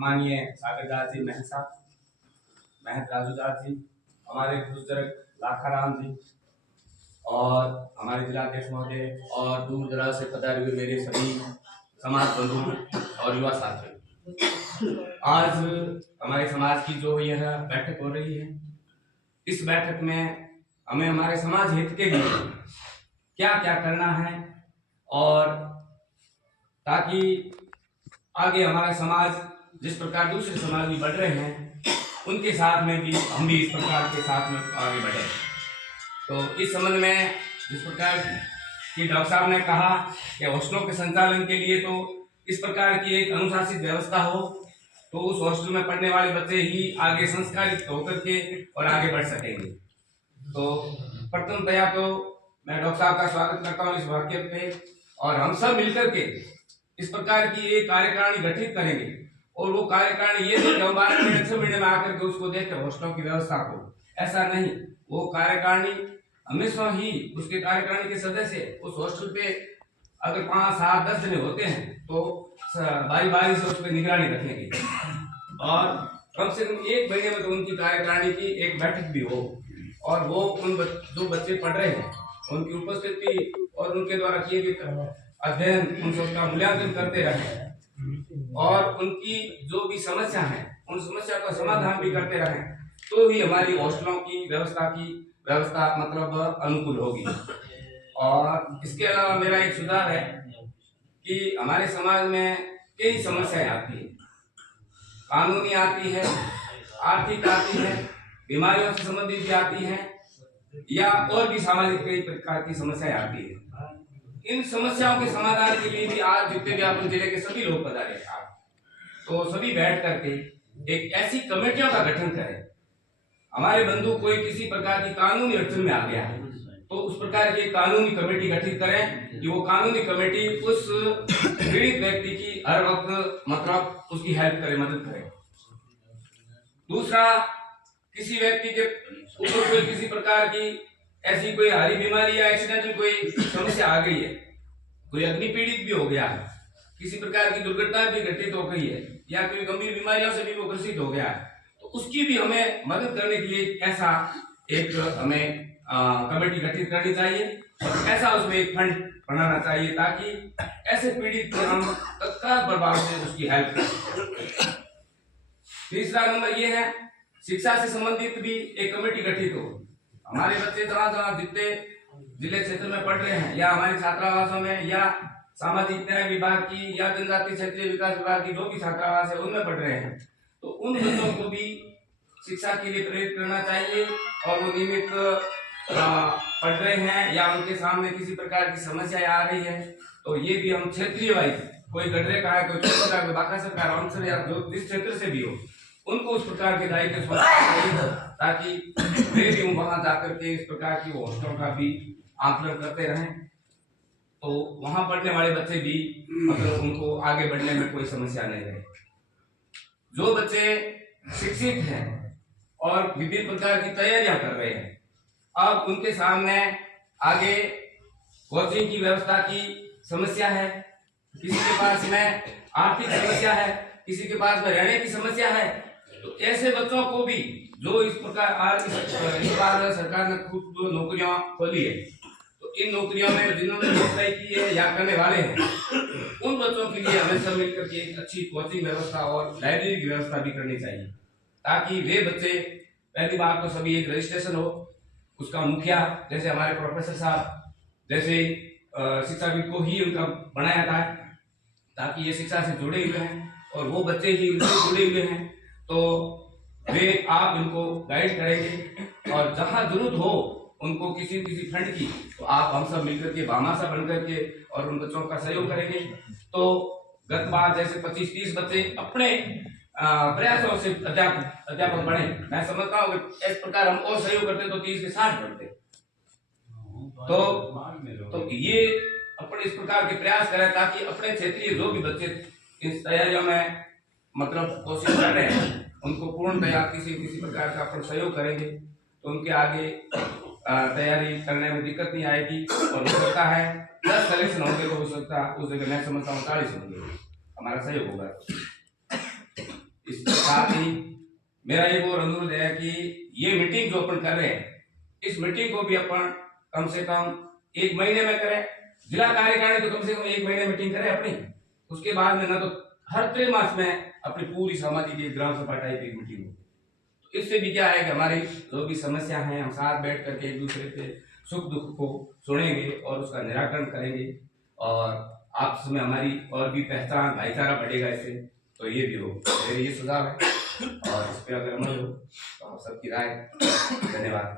माननीय सागर दास जी, महंत राजू दास जी, हमारे बुजुर्ग लाखाराम जी और हमारे जिलाध्यक्ष महोदय और दूर दराज से पधारे हुए मेरे सभी समाज बंधु और युवा साथी, आज हमारे समाज की जो यह बैठक हो रही है, इस बैठक में हमें हमारे समाज हित के लिए क्या क्या करना है और ताकि आगे हमारा समाज जिस प्रकार दूसरे समाज भी बढ़ रहे हैं उनके साथ में भी हम भी इस प्रकार के साथ में आगे बढ़े। तो इस संबंध में जिस प्रकार की डॉक्टर साहब ने कहा कि हॉस्टलों के संचालन के लिए तो इस प्रकार की एक अनुशासित व्यवस्था हो तो उस हॉस्टल में पढ़ने वाले बच्चे ही आगे संस्कारित होकर के और आगे बढ़ सकेंगे। तो प्रथमतया तो मैं डॉक्टर साहब का स्वागत करता हूँ इस वाक्य पे, और हम सब मिलकर के इस प्रकार की एक कार्यकारिणी गठित करेंगे और वो कार्यकारिणी ये नहीं कि हम 12 महीने 6 महीने में आकर के उसको देखें हॉस्टलों की व्यवस्था को, ऐसा नहीं। वो कार्यकारिणी हमेशा ही उसके कार्यकारिणी के सदस्य उस हॉस्टल पे अगर 5, 7, 10 जने होते हैं तो बारी बारी से उस पर निगरानी रखेंगे और कम से कम 1 महीने में तो उनकी कार्यकारिणी की एक बैठक भी हो और वो उन जो बच्चे पढ़ रहे हैं उनकी उपस्थिति और उनके द्वारा किए गए अध्ययन उनका मूल्यांकन करते रहें और उनकी जो भी समस्या है उन समस्या का समाधान भी करते रहें, तो ही हमारी हॉस्टलों की व्यवस्था मतलब अनुकूल होगी। और इसके अलावा मेरा एक सुझाव है कि हमारे समाज में कई समस्याएं आती है, कानूनी आती है, आर्थिक आती है, बीमारियों से संबंधित भी आती है या और भी सामाजिक कई प्रकार की समस्याएं आती है। इन समस्याओं के समाधान के लिए भी आज जितने भी अपन जिले के सभी लोग पधारे हैं तो सभी बैठ करके एक ऐसी कमेटियों का गठन करें। हमारे बंधु कोई किसी प्रकार की कानूनी अड़चन में आ गया है तो उस प्रकार की कानूनी कमेटी गठित करें कि वो कानूनी कमेटी उस पीड़ित व्यक्ति की हर वक्त मतलब उसकी हेल्प करे, मदद करे। दूसरा, किसी व्यक्ति के ऊपर कोई किसी प्रकार की ऐसी कोई हारी बीमारी या एक्सीडेंटल कोई समस्या आ गई है, कोई अग्नि पीड़ित भी हो गया है, किसी प्रकार की दुर्घटना भी घटित हो गई है या कोई गंभीर बीमारियों से भी वो ग्रसित हो गया है, तो उसकी भी हमें मदद करने के लिए ऐसा एक हमें कमेटी गठित करनी चाहिए और ऐसा उसमें एक फंड बनाना चाहिए ताकि ऐसे पीड़ित को हम तत्काल प्रभाव से उसकी हेल्प करें। तीसरा नंबर ये है, शिक्षा से संबंधित भी एक कमेटी गठित हो। हमारे बच्चे जहाँ जितने जिले क्षेत्र में पढ़ रहे हैं या हमारे छात्रावासों में या सामाजिक न्याय विभाग की या जनजातीय क्षेत्रीय विकास विभाग की जो भी छात्रावास है उनमें पढ़ रहे हैं, तो उन बच्चों को भी शिक्षा के लिए प्रेरित करना चाहिए और वो नियमित पढ़ रहे हैं या उनके सामने किसी प्रकार की समस्या आ रही है तो ये भी हम क्षेत्रीय वाइज, कोई गडरे का है, कोई चौथा का, कोई बाकासर का, रामसर या जो जिस क्षेत्र से भी हो, उनको उस प्रकार के दायित्व सौंपना ताकि वे भी वहां जाकर के इस प्रकार की हॉस्टलों का भी आकलन करते रहें तो वहां पढ़ने वाले बच्चे भी मतलब उनको आगे बढ़ने में कोई समस्या नहीं रहे। जो बच्चे शिक्षित हैं और विभिन्न प्रकार की तैयारियां कर रहे हैं, अब उनके सामने आगे कोचिंग की व्यवस्था की समस्या है, किसी के पास में आर्थिक समस्या है, किसी के पास में रहने की समस्या है, तो ऐसे बच्चों को भी जो इस प्रकार आज इस बार सरकार ने खुद जो नौकरियां खोली है तो इन नौकरियों में जिन्होंने नौकरी की है या करने वाले हैं उन बच्चों के लिए हमें सब मिलकर के एक अच्छी कोचिंग व्यवस्था और लाइब्रेरी की व्यवस्था भी करनी चाहिए ताकि वे बच्चे, पहली बात तो सभी एक रजिस्ट्रेशन हो, उसका मुखिया जैसे हमारे प्रोफेसर साहब जैसे शिक्षाविद को ही उनका बनाया था ताकि ये शिक्षा से जुड़े हुए हैं और वो बच्चे ही इनसे जुड़े हुए हैं तो वे आप इनको गाइड करेंगे और जहां जरूरत हो उनको किसी फंड की तो आप हम सब मिलकर के भामाशा बन करके और उन बच्चों का सहयोग करेंगे। तो गत बार जैसे 25-30 बच्चे अपने प्रयासों से अध्यापक बने, मैं समझता हूँ इस प्रकार हम और सहयोग करते तो 30 के 60 बढ़ते। तो ये अपने इस प्रकार के प्रयास करें ताकि अपने क्षेत्रीय जो भी बच्चे इस तैयारियों में मतलब कोशिश कर रहे हैं उनको पूर्णतया किसी प्रकार का अपन सहयोग करेंगे तो उनके आगे तैयारी करने में दिक्कत नहीं आएगी और हो सकता है 10 कलेक्शन होंगे तो हो सकता है उस जगह मैं समझता हूँ 40 होंगे, हमारा सहयोग होगा। साथ ही मेरा एक और अनुरोध है कि ये मीटिंग जो अपन कर रहे हैं, इस मीटिंग को भी अपन कम से कम 1 महीने में करें। जिला कार्यकारिणी तो कम से कम 1 महीने मीटिंग करें अपनी, उसके बाद में ना तो हर त्रैमास में अपनी पूरी समाधि की ग्राम सभा टाइप की मीटिंग हो। तो इससे भी क्या है कि हमारी जो भी समस्या है हम साथ बैठ करके एक दूसरे के सुख दुख को सुनेंगे और उसका निराकरण करेंगे, और आपस में हमारी और भी पहचान भाईचारा बढ़ेगा इससे। तो ये भी हो, मेरे ये सुझाव है, और इस पर अगर अमल हो तो हम सबकी राय। धन्यवाद।